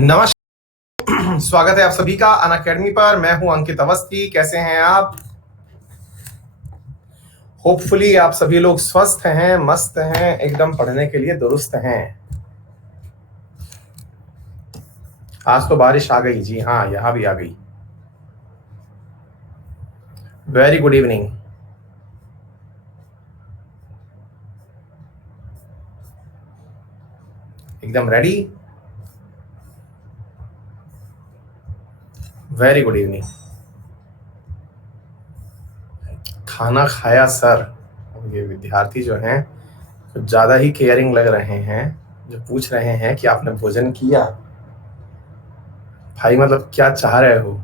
नमस्कार। स्वागत है आप सभी का अनअकैडमी पर। मैं हूं अंकित अवस्थी। कैसे हैं आप? होपफुली आप सभी लोग स्वस्थ हैं, मस्त हैं, एकदम पढ़ने के लिए दुरुस्त हैं। आज तो बारिश आ गई। जी हाँ, यहां भी आ गई। Very good evening. एकदम रेडी। Very good evening. खाना खाया सर। ये विद्यार्थी जो हैं कुछ ज्यादा ही केयरिंग लग रहे हैं, जो पूछ रहे हैं कि आपने भोजन किया। भाई मतलब क्या चाह रहे हो?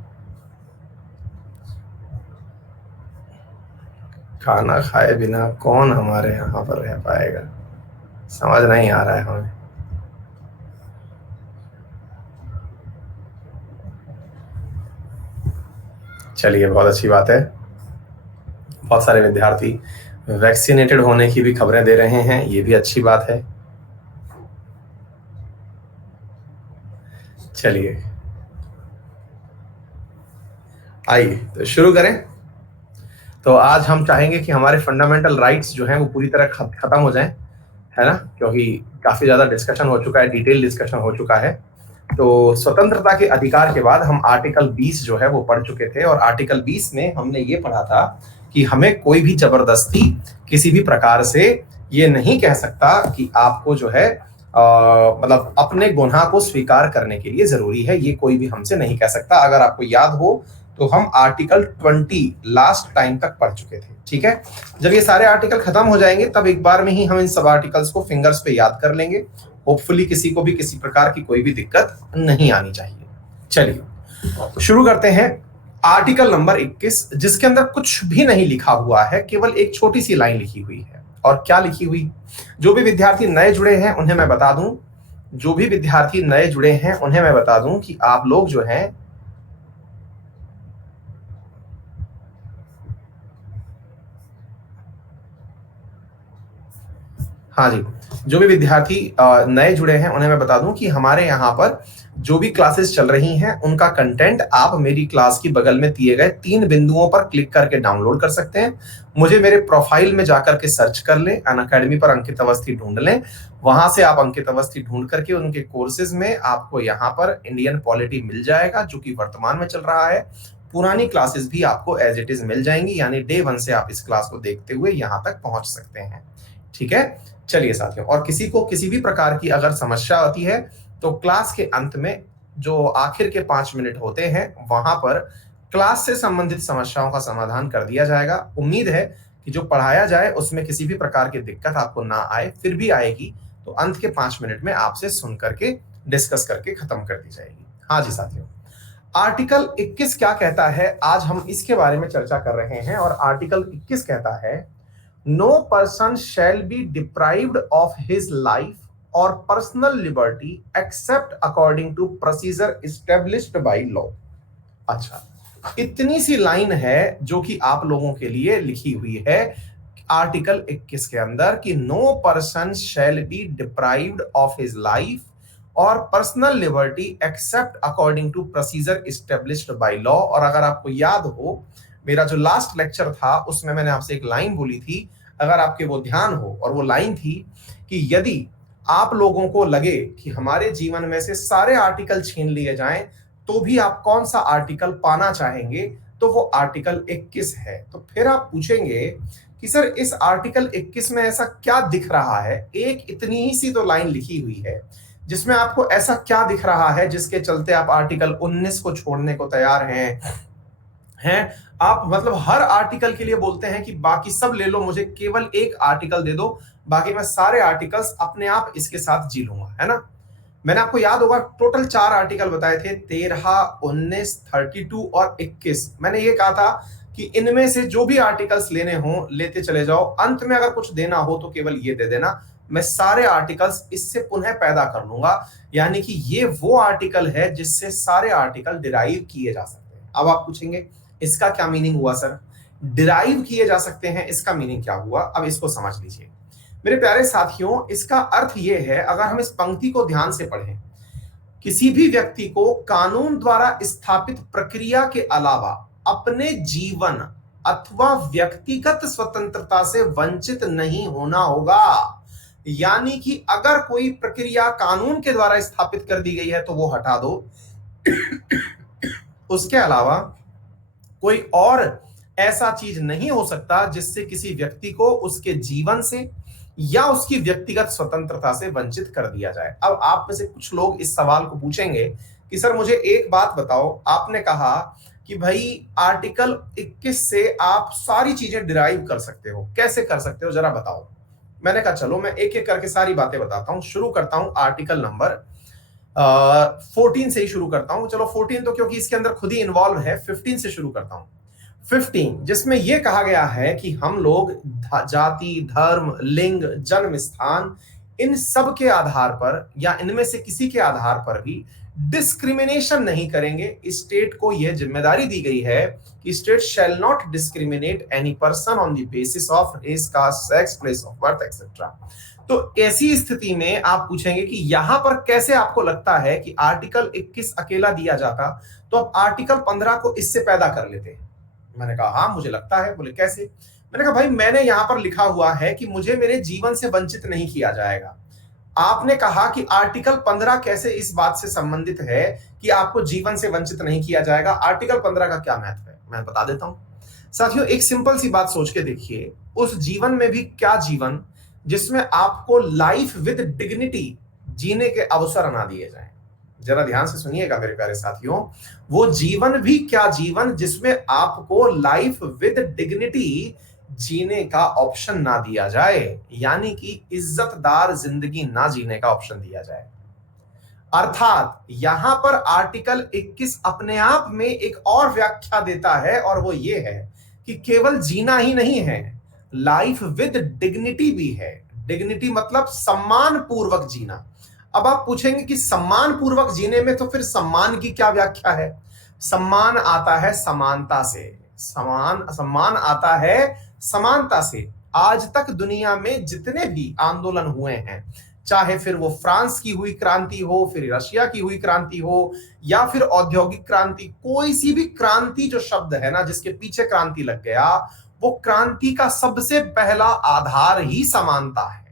खाना खाए बिना कौन हमारे यहाँ पर रह पाएगा? समझ नहीं आ रहा है हमें। चलिए, बहुत अच्छी बात है। बहुत सारे विद्यार्थी वैक्सीनेटेड होने की भी खबरें दे रहे हैं, ये भी अच्छी बात है। चलिए आइए तो शुरू करें। तो आज हम चाहेंगे कि हमारे फंडामेंटल राइट्स जो हैं वो पूरी तरह खत्म हो जाएं, है ना? क्योंकि काफी ज्यादा डिस्कशन हो चुका है, डिटेल डिस्कशन हो चुका है। तो स्वतंत्रता के अधिकार के बाद हम आर्टिकल 20 जो है वो पढ़ चुके थे, और आर्टिकल 20 में हमने ये पढ़ा था कि हमें कोई भी जबरदस्ती किसी भी प्रकार से ये नहीं कह सकता कि आपको जो है मतलब अपने गुनाह को स्वीकार करने के लिए जरूरी है, ये कोई भी हमसे नहीं कह सकता। अगर आपको याद हो तो हम आर्टिकल 20 लास्ट टाइम तक पढ़ चुके थे, ठीक है? जब ये सारे आर्टिकल खत्म हो जाएंगे तब एक बार में ही हम इन सब आर्टिकल्स को फिंगर्स पे याद कर लेंगे। होपफुली किसी को भी किसी प्रकार की कोई भी दिक्कत नहीं आनी चाहिए। चलिए शुरू करते हैं। आर्टिकल नंबर 21, जिसके अंदर कुछ भी नहीं लिखा हुआ है, केवल एक छोटी सी लाइन लिखी हुई है। और क्या लिखी हुई? जो भी विद्यार्थी नए जुड़े हैं उन्हें मैं बता दूं, जो भी विद्यार्थी नए जुड़े हैं उन्हें मैं बता दूं कि आप लोग जो हैं, हाँ जी, जो भी विद्यार्थी नए जुड़े हैं उन्हें मैं बता दूं कि हमारे यहाँ पर जो भी क्लासेस चल रही हैं उनका कंटेंट आप मेरी क्लास की बगल में दिए गए 3 बिंदुओं पर क्लिक करके डाउनलोड कर सकते हैं। मुझे मेरे प्रोफाइल में जाकर के सर्च कर लें, अनअकैडमी पर अंकित अवस्थी ढूंढ लें। वहां से आप अंकित अवस्थी ढूंढ करके उनके कोर्सेज में आपको यहाँ पर इंडियन पॉलिटी मिल जाएगा, जो कि वर्तमान में चल रहा है। पुरानी क्लासेस भी आपको एज इट इज मिल जाएंगी, यानी डे 1 से आप इस क्लास को देखते हुए यहाँ तक पहुंच सकते हैं, ठीक है? चलिए साथियों, और किसी को किसी भी प्रकार की अगर समस्या आती है तो क्लास के अंत में जो आखिर के 5 मिनट होते हैं वहां पर क्लास से संबंधित समस्याओं का समाधान कर दिया जाएगा। उम्मीद है कि जो पढ़ाया जाए उसमें किसी भी प्रकार की दिक्कत आपको ना आए, फिर भी आएगी तो अंत के 5 मिनट में आपसे सुन करके डिस्कस करके खत्म कर दी जाएगी। हाँ जी साथियों, आर्टिकल 21 क्या कहता है, आज हम इसके बारे में चर्चा कर रहे हैं। और आर्टिकल 21 कहता है, No person shall be deprived of his life or personal liberty except according to procedure established by law। अच्छा, इतनी सी लाइन है जो कि आप लोगों के लिए लिखी हुई है आर्टिकल 21 के अंदर कि no person shall be deprived of his life और personal liberty except according to procedure established by law. और अगर आपको याद हो, मेरा जो लास्ट लेक्चर था उसमें मैंने आपसे एक लाइन बोली थी, अगर आपके वो ध्यान हो, और वो लाइन थी कि यदि आप लोगों को लगे कि हमारे जीवन में से सारे आर्टिकल छीन लिए जाएं तो भी आप कौन सा आर्टिकल पाना चाहेंगे, तो वो आर्टिकल 21 है। तो फिर आप पूछेंगे कि सर इस आर्टिकल 21 में ऐसा क्या दिख रहा है? एक इतनी ही सी तो लाइन लिखी हुई है, जिसमें आपको ऐसा क्या दिख रहा है जिसके चलते आप आर्टिकल 19 को छोड़ने को तैयार हैं? आप मतलब हर आर्टिकल के लिए बोलते हैं कि बाकी सब ले लो, मुझे केवल एक आर्टिकल दे दो, बाकी मैं सारे आर्टिकल्स अपने आप इसके साथ जी लूंगा, है ना? मैंने आपको याद होगा टोटल 4 आर्टिकल बताए थे, 13, 19, 32 और 21। मैंने ये कहा था कि इनमें से जो भी आर्टिकल्स लेने हो लेते चले जाओ, अंत में अगर कुछ देना हो तो केवल ये दे देना, मैं सारे आर्टिकल्स इससे पुनः पैदा कर लूंगा। यानी कि ये वो आर्टिकल है जिससे सारे आर्टिकल डिराइव किए जा सकते हैं। अब आप पूछेंगे इसका क्या मीनिंग हुआ सर? डिराइव किए जा सकते हैं, इसका मीनिंग क्या हुआ? अब इसको समझ लीजिए मेरे प्यारे साथियों। इसका अर्थ यह है, अगर हम इस पंक्ति को ध्यान से पढ़ें, किसी भी व्यक्ति को कानून द्वारा स्थापित प्रक्रिया के अलावा अपने जीवन अथवा व्यक्तिगत स्वतंत्रता से वंचित नहीं होना होगा। यानी कि अगर कोई प्रक्रिया कानून के द्वारा स्थापित कर दी गई है तो वो हटा दो। उसके अलावा कोई और ऐसा चीज नहीं हो सकता जिससे किसी व्यक्ति को उसके जीवन से या उसकी व्यक्तिगत स्वतंत्रता से वंचित कर दिया जाए। अब आप में से कुछ लोग इस सवाल को पूछेंगे कि सर मुझे एक बात बताओ, आपने कहा कि भाई आर्टिकल 21 से आप सारी चीजें डिराइव कर सकते हो, कैसे कर सकते हो जरा बताओ। मैंने कहा चलो मैं एक एक करके सारी बातें बताता हूं। शुरू करता हूं आर्टिकल नंबर 14 से ही शुरू करता हूं। चलो 14 तो क्योंकि इसके अंदर खुद ही इन्वॉल्व है, 15 से शुरू करता हूं। 15 जिसमें यह कहा गया है कि हम लोग जाति, धर्म, लिंग, जन्म स्थान इन सब के आधार पर या इनमें से किसी के आधार पर भी डिस्क्रिमिनेशन नहीं करेंगे। स्टेट को यह जिम्मेदारी दी गई है कि state shall not discriminate any person on the basis of race, caste, sex, place of birth etcetera. तो ऐसी स्थिति में आप पूछेंगे कि यहां पर कैसे आपको लगता है कि आर्टिकल 21 अकेला दिया जाता, तो अब आर्टिकल 15 को इससे पैदा कर लेते हैं। मैंने कहा हाँ मुझे लगता है। बोले कैसे? मैंने कहा भाई मैंने यहां पर लिखा हुआ है कि मुझे मेरे जीवन से वंचित नहीं किया जाएगा। आपने कहा कि आर्टिकल 15 कैसे इस बात से संबंधित है कि आपको जीवन से वंचित नहीं किया जाएगा। आर्टिकल 15 का क्या महत्व है मैं बता देता हूं। साथियों एक सिंपल सी बात सोच के देखिए, उस जीवन में भी क्या जीवन जिसमें आपको लाइफ विद डिग्निटी जीने के अवसर ना दिए जाएं। जरा ध्यान से सुनिएगा मेरे प्यारे साथियों, वो जीवन भी क्या जीवन जिसमें आपको लाइफ विद डिग्निटी जीने का ऑप्शन ना दिया जाए, यानी कि इज्जतदार जिंदगी ना जीने का ऑप्शन दिया जाए। अर्थात यहां पर आर्टिकल 21 अपने आप में एक और व्याख्या देता है और वो ये है कि केवल जीना ही नहीं है, लाइफ विद डिग्निटी भी है। डिग्निटी मतलब सम्मान पूर्वक जीना। अब आप पूछेंगे कि सम्मान पूर्वक जीने में तो फिर सम्मान की क्या व्याख्या है? सम्मान आता है समानता से, सम्मान आता है समानता से। आज तक दुनिया में जितने भी आंदोलन हुए हैं, चाहे फिर वो फ्रांस की हुई क्रांति हो, फिर रशिया की हुई क्रांति हो, या फिर औद्योगिक क्रांति, कोई सी भी क्रांति जो शब्द है ना जिसके पीछे क्रांति लग गया, वो क्रांति का सबसे पहला आधार ही समानता है।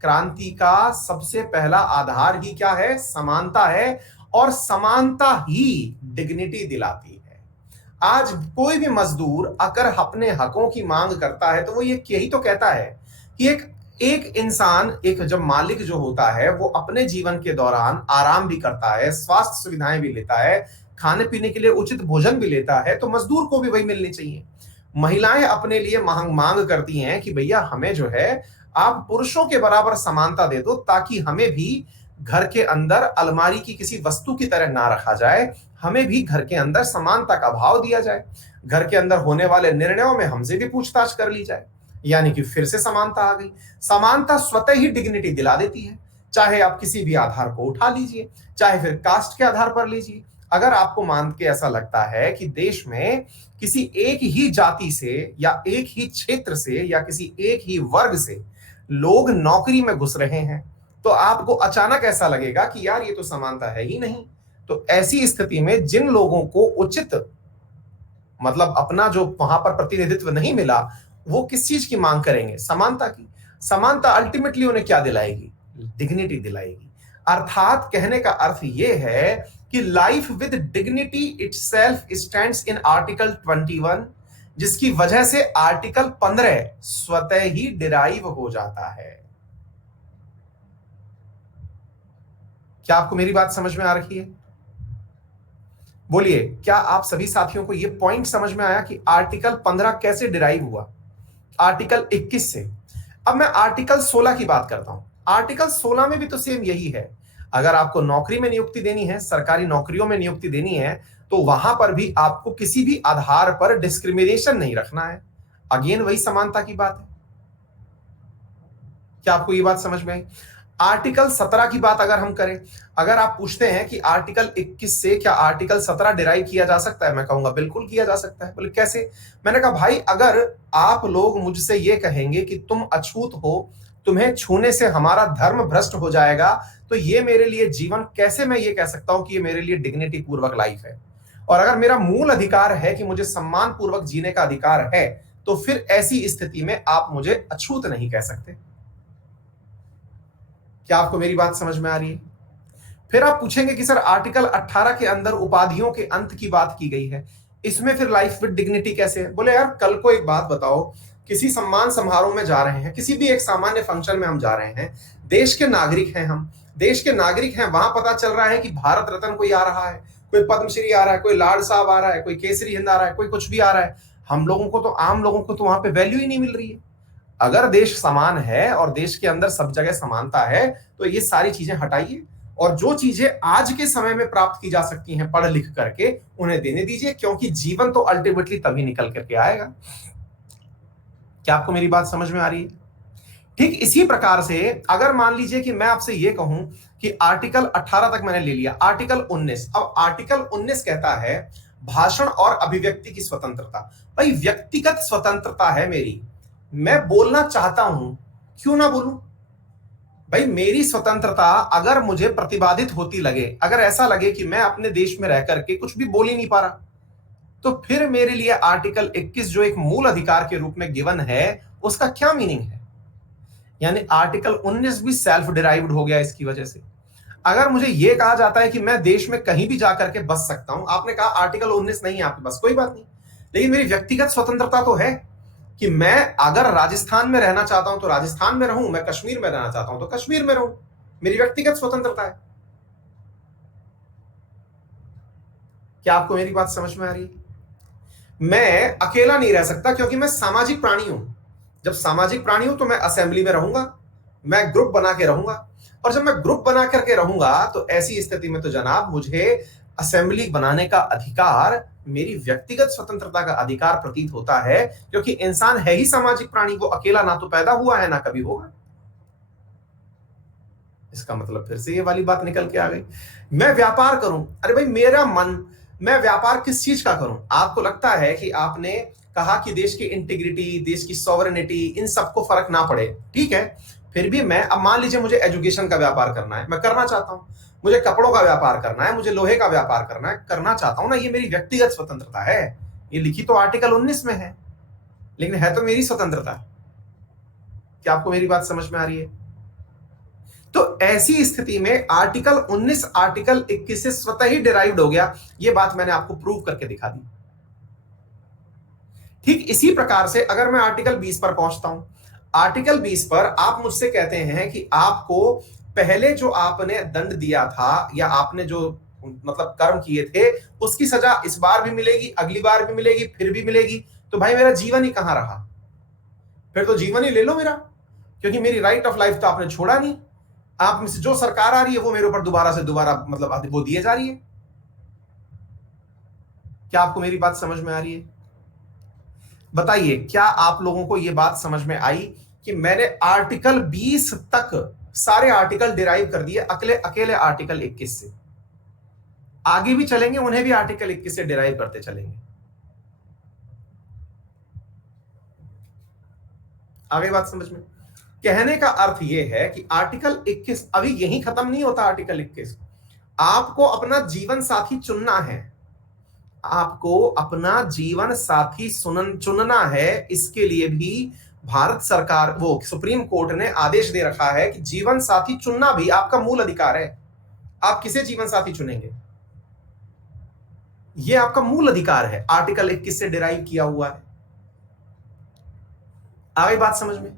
क्रांति का सबसे पहला आधार ही क्या है? समानता है, और समानता ही डिग्निटी दिलाती है। आज कोई भी मजदूर अगर अपने हकों की मांग करता है तो वो ये यही तो कहता है कि एक इंसान, एक जब मालिक जो होता है वो अपने जीवन के दौरान आराम भी करता है, स्वास्थ्य सुविधाएं भी लेता है, खाने पीने के लिए उचित भोजन भी लेता है, तो मजदूर को भी वही मिलनी चाहिए। महिलाएं अपने लिए मांग करती हैं कि भैया हमें जो है आप पुरुषों के बराबर समानता दे दो, ताकि हमें भी घर के अंदर अलमारी की किसी वस्तु की तरह ना रखा जाए, हमें भी घर के अंदर समानता का भाव दिया जाए, घर के अंदर होने वाले निर्णयों में हमसे भी पूछताछ कर ली जाए। यानी कि फिर से समानता आ गई। समानता स्वतः ही डिग्निटी दिला देती है, चाहे आप किसी भी आधार को उठा लीजिए, चाहे फिर कास्ट के आधार पर लीजिए। अगर आपको मान के ऐसा लगता है कि देश में किसी एक ही जाति से या एक ही क्षेत्र से या किसी एक ही वर्ग से लोग नौकरी में घुस रहे हैं, तो आपको अचानक ऐसा लगेगा कि यार ये तो समानता है ही नहीं। तो ऐसी स्थिति में जिन लोगों को उचित मतलब अपना जो वहां पर प्रतिनिधित्व नहीं मिला, वो किस चीज की मांग करेंगे? समानता की। समानता अल्टीमेटली उन्हें क्या दिलाएगी? डिग्निटी दिलाएगी। अर्थात कहने का अर्थ यह है कि life with dignity itself stands in article 21, जिसकी वजह से आर्टिकल 15 स्वतः ही डिराइव हो जाता है। क्या आपको मेरी बात समझ में आ रही है? बोलिए, क्या आप सभी साथियों को यह पॉइंट समझ में आया कि आर्टिकल 15 कैसे डिराइव हुआ आर्टिकल 21 से? अब मैं आर्टिकल 16 की बात करता हूं। आर्टिकल 16 में भी तो सेम यही है। अगर आपको नौकरी में नियुक्ति देनी है, सरकारी नौकरियों में नियुक्ति देनी है, तो वहां पर भी आपको किसी भी आधार पर डिस्क्रिमिनेशन नहीं रखना है। अगेन वही समानता की बात है। क्या आपको ये बात समझ में आई? आर्टिकल 17 की बात अगर हम करें, अगर आप पूछते हैं कि आर्टिकल 21 से क्या आर्टिकल 17 डिराइव किया जा सकता है, मैं कहूंगा बिल्कुल किया जा सकता है। बोले कैसे? मैंने कहा भाई अगर आप लोग मुझसे ये कहेंगे कि तुम अछूत हो, तुम्हें छूने से हमारा धर्म भ्रष्ट हो जाएगा, तो ये मेरे लिए जीवन, कैसे मैं ये कह सकता हूं कि ये मेरे लिए डिग्निटी पूर्वक लाइफ है? और अगर मेरा मूल अधिकार है कि मुझे सम्मान पूर्वक जीने का अधिकार है, तो फिर ऐसी स्थिति में आप मुझे अछूत नहीं कह सकते। क्या आपको मेरी बात समझ में आ रही है? फिर आप पूछेंगे कि सर आर्टिकल 18 के अंदर उपाधियों के अंत की बात की गई है, इसमें फिर लाइफ विद डिग्निटी कैसे है? बोले यार कल को एक बात बताओ, किसी सम्मान समारोह में जा रहे हैं, किसी भी एक सामान्य फंक्शन में हम जा रहे हैं, देश के नागरिक हैं, हम देश के नागरिक हैं, वहां पता चल रहा है कि भारत रत्न कोई आ रहा है, कोई पद्मश्री आ रहा है, कोई लाड साहब आ रहा है, कोई केसरी हिंद आ रहा है, कोई कुछ भी आ रहा है, हम लोगों को तो, आम लोगों को तो वहां पे वैल्यू ही नहीं मिल रही है। अगर देश समान है और देश के अंदर सब जगह समानता है, तो ये सारी चीजें हटाइए और जो चीजें आज के समय में प्राप्त की जा सकती हैं पढ़ लिख करके, उन्हें देने दीजिए, क्योंकि जीवन तो अल्टीमेटली तभी निकल करके आएगा। क्या आपको मेरी बात समझ में आ रही है? ठीक इसी प्रकार से अगर मान लीजिए कि मैं आपसे यह कहूं कि आर्टिकल 18 तक मैंने ले लिया, आर्टिकल 19, अब आर्टिकल 19 कहता है भाषण और अभिव्यक्ति की स्वतंत्रता। भाई व्यक्तिगत स्वतंत्रता है मेरी, मैं बोलना चाहता हूं, क्यों ना बोलूं? भाई मेरी स्वतंत्रता अगर मुझे प्रतिबाधित होती लगे, अगर ऐसा लगे कि मैं अपने देश में रह करके कुछ भी बोल ही नहीं पा रहा, तो फिर मेरे लिए आर्टिकल 21 जो एक मूल अधिकार के रूप में गिवन है, उसका क्या मीनिंग है? यानी आर्टिकल 19 भी सेल्फ डिराइव्ड हो गया इसकी वजह से। अगर मुझे यह कहा जाता है कि मैं देश में कहीं भी जाकर के बस सकता हूं, आपने कहा आर्टिकल 19 नहीं है आपके पास, कोई बात नहीं, लेकिन मेरी व्यक्तिगत स्वतंत्रता तो है कि मैं अगर राजस्थान में रहना चाहता हूं तो राजस्थान में रहूं, मैं कश्मीर में रहना चाहता हूं तो कश्मीर में रहूं, मेरी व्यक्तिगत स्वतंत्रता है। क्या आपको मेरी बात समझ में आ रही है? मैं अकेला नहीं रह सकता क्योंकि मैं सामाजिक प्राणी हूं। जब सामाजिक प्राणी हूं तो मैं असेंबली में रहूंगा, मैं ग्रुप बना के रहूंगा, और जब मैं ग्रुप बना करके रहूंगा तो ऐसी स्थिति में तो जनाब मुझे असेंबली बनाने का अधिकार मेरी व्यक्तिगत स्वतंत्रता का अधिकार प्रतीत होता है, क्योंकि इंसान है ही सामाजिक प्राणी, वो अकेला ना तो पैदा हुआ है ना कभी होगा। इसका मतलब फिर से ये वाली बात निकल के आ गई, मैं व्यापार करूं, अरे भाई मेरा मन, मैं व्यापार किस चीज का करूं? आपको लगता है कि आपने कहा कि देश की इंटीग्रिटी, देश की सॉवरेनिटी, इन सबको फर्क ना पड़े, ठीक है, फिर भी मैं, अब मान लीजिए मुझे एजुकेशन का व्यापार करना है, मैं करना चाहता हूं, मुझे कपड़ों का व्यापार करना है, मुझे लोहे का व्यापार करना है, करना चाहता हूं ना, ये मेरी व्यक्तिगत स्वतंत्रता है, ये लिखी तो आर्टिकल 19 में है, लेकिन है तो मेरी स्वतंत्रता। क्या आपको मेरी बात समझ में आ रही है? तो ऐसी स्थिति में आर्टिकल 19 आर्टिकल 21 से स्वतः ही डिराइव्ड हो गया, यह बात मैंने आपको प्रूव करके दिखा दी। ठीक इसी प्रकार से अगर मैं आर्टिकल 20 पर पहुंचता हूं, आर्टिकल 20 पर आप मुझसे कहते हैं कि आपको पहले जो आपने दंड दिया था या आपने जो मतलब कर्म किए थे, उसकी सजा इस बार भी मिलेगी, अगली बार भी मिलेगी, फिर भी मिलेगी, तो भाई मेरा जीवन ही कहां रहा? फिर तो जीवन ही ले लो मेरा, क्योंकि मेरी राइट ऑफ लाइफ तो आपने छोड़ा नहीं, आप में से जो सरकार आ रही है वो मेरे ऊपर दोबारा से दोबारा मतलब वो दिए जा रही है। क्या आपको मेरी बात समझ में आ रही है? बताइए, क्या आप लोगों को यह बात समझ में आई कि मैंने आर्टिकल 20 तक सारे आर्टिकल डिराइव कर दिए अकेले अकेले आर्टिकल 21 से? आगे भी चलेंगे, उन्हें भी आर्टिकल 21 से डिराइव करते चलेंगे। आगे बात समझ में? कहने का अर्थ यह है कि आर्टिकल 21 अभी यहीं खत्म नहीं होता। आर्टिकल 21 आपको अपना जीवन साथी चुनना है, आपको अपना जीवन साथी चुनना है। इसके लिए भी भारत सरकार, वो सुप्रीम कोर्ट ने आदेश दे रखा है कि जीवन साथी चुनना भी आपका मूल अधिकार है। आप किसे जीवन साथी चुनेंगे, यह आपका मूल अधिकार है, आर्टिकल 21 से डिराइव किया हुआ है। आगे बात समझ में?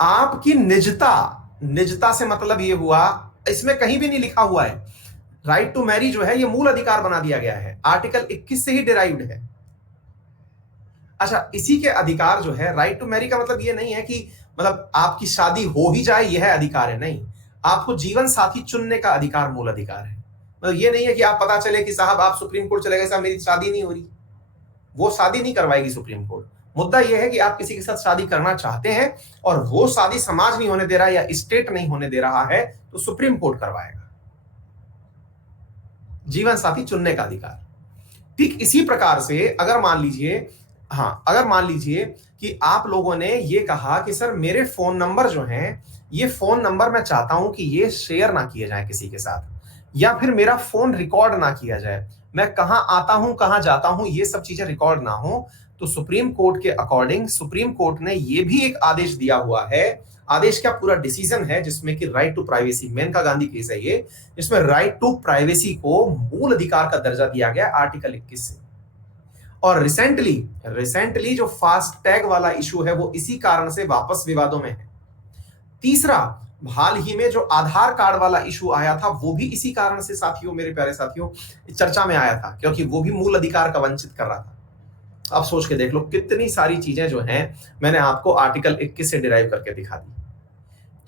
आपकी निजता, निजता से मतलब यह हुआ, इसमें कहीं भी नहीं लिखा हुआ है राइट टू मैरी जो है ये मूल अधिकार बना दिया गया है, आर्टिकल 21 से ही डिराइव्ड है। अच्छा, इसी के अधिकार जो है, राइट टू मैरी का मतलब ये नहीं है कि मतलब आपकी शादी हो ही जाए यह अधिकार है, नहीं, आपको जीवन साथी चुनने का अधिकार मूल अधिकार है। मतलब ये नहीं है कि आप पता चले कि साहब आप सुप्रीम कोर्ट चले गए, साहब मेरी शादी नहीं हो रही, वो शादी नहीं करवाएगी सुप्रीम कोर्ट। मुद्दा यह है कि आप किसी के साथ शादी करना चाहते हैं और वो शादी समाज नहीं होने दे रहा है या स्टेट नहीं होने दे रहा है, तो सुप्रीम कोर्ट करवाएगा जीवन साथी चुनने का अधिकार। ठीक इसी प्रकार से अगर मान लीजिए हाँ, अगर मान लीजिए कि आप लोगों ने ये कहा कि सर मेरे फोन नंबर जो हैं, ये फोन नंबर मैं चाहता हूं कि ये शेयर ना किए जाए किसी के साथ, या फिर मेरा फोन रिकॉर्ड ना किया जाए, मैं कहां आता हूं कहां जाता हूं ये सब चीजें रिकॉर्ड ना हो, तो सुप्रीम कोर्ट के अकॉर्डिंग सुप्रीम कोर्ट ने ये भी एक आदेश दिया हुआ है। आदेश क्या, पूरा डिसीजन है जिसमें कि right to privacy, Maneka Gandhi case है ये, जिसमें राइट टू प्राइवेसी को मूल अधिकार का दर्जा दिया गया आर्टिकल 21 से। और रिसेंटली रिसेंटली जो फास्ट टैग वाला इशू है वो इसी कारण से वापस विवादों में है। तीसरा, हाल ही में जो आधार कार्ड वाला इशू आया था वो भी इसी कारण से साथियों, मेरे प्यारे साथियों, चर्चा में आया था, क्योंकि वो भी मूल अधिकार का वंचित कर रहा था। अब सोच के देख लो कितनी सारी चीजें जो हैं मैंने आपको आर्टिकल 21 से डिराइव करके दिखा दी।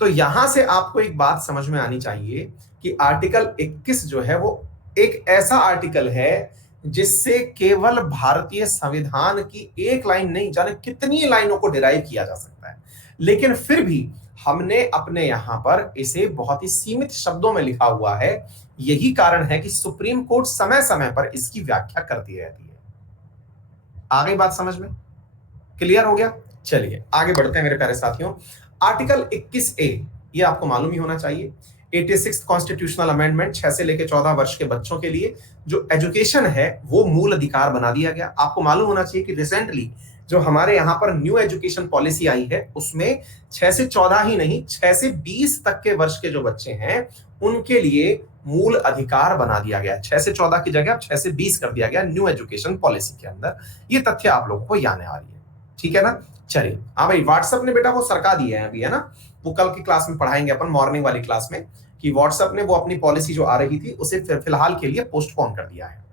तो यहां से आपको एक बात समझ में आनी चाहिए कि आर्टिकल 21 जो है वो एक ऐसा आर्टिकल है जिससे केवल भारतीय संविधान की एक लाइन नहीं, जाने कितनी लाइनों को डिराइव किया जा सकता है, लेकिन फिर भी हमने अपने यहां पर इसे बहुत ही सीमित शब्दों में लिखा हुआ है। यही कारण है कि सुप्रीम कोर्ट समय समय पर इसकी व्याख्या करती रहती है। आ गई बात समझ में? क्लियर हो गया? चलिए आगे बढ़ते हैं मेरे प्यारे साथियों। आर्टिकल 21A, ये आपको मालूम ही होना चाहिए, 86th कॉन्स्टिट्यूशनल अमेंडमेंट, 6 से लेकर 14 वर्ष के बच्चों के लिए जो एजुकेशन है वो मूल अधिकार बना दिया गया। आपको मालूम होना चाहिए कि रिसेंटली जो हमारे यहां पर न्यू एजुकेशन पॉलिसी आई है उसमें 6 से 14 ही नहीं, 6 से 20 तक के वर्ष के जो बच्चे हैं उनके लिए मूल अधिकार बना दिया गया। 6 से 14 की जगह 6 से 20 कर दिया गया न्यू एजुकेशन पॉलिसी के अंदर। ये तथ्य आप लोगों को याद आ रही है, ठीक है ना? चलिए, हाँ भाई, व्हाट्सएप ने बेटा वो सरका दिए हैं अभी, है ना? वो कल की क्लास में पढ़ाएंगे अपन, मॉर्निंग वाली क्लास में, कि व्हाट्सएप ने वो अपनी पॉलिसी जो आ रही थी उसे फिलहाल के लिए पोस्टपोन कर दिया है।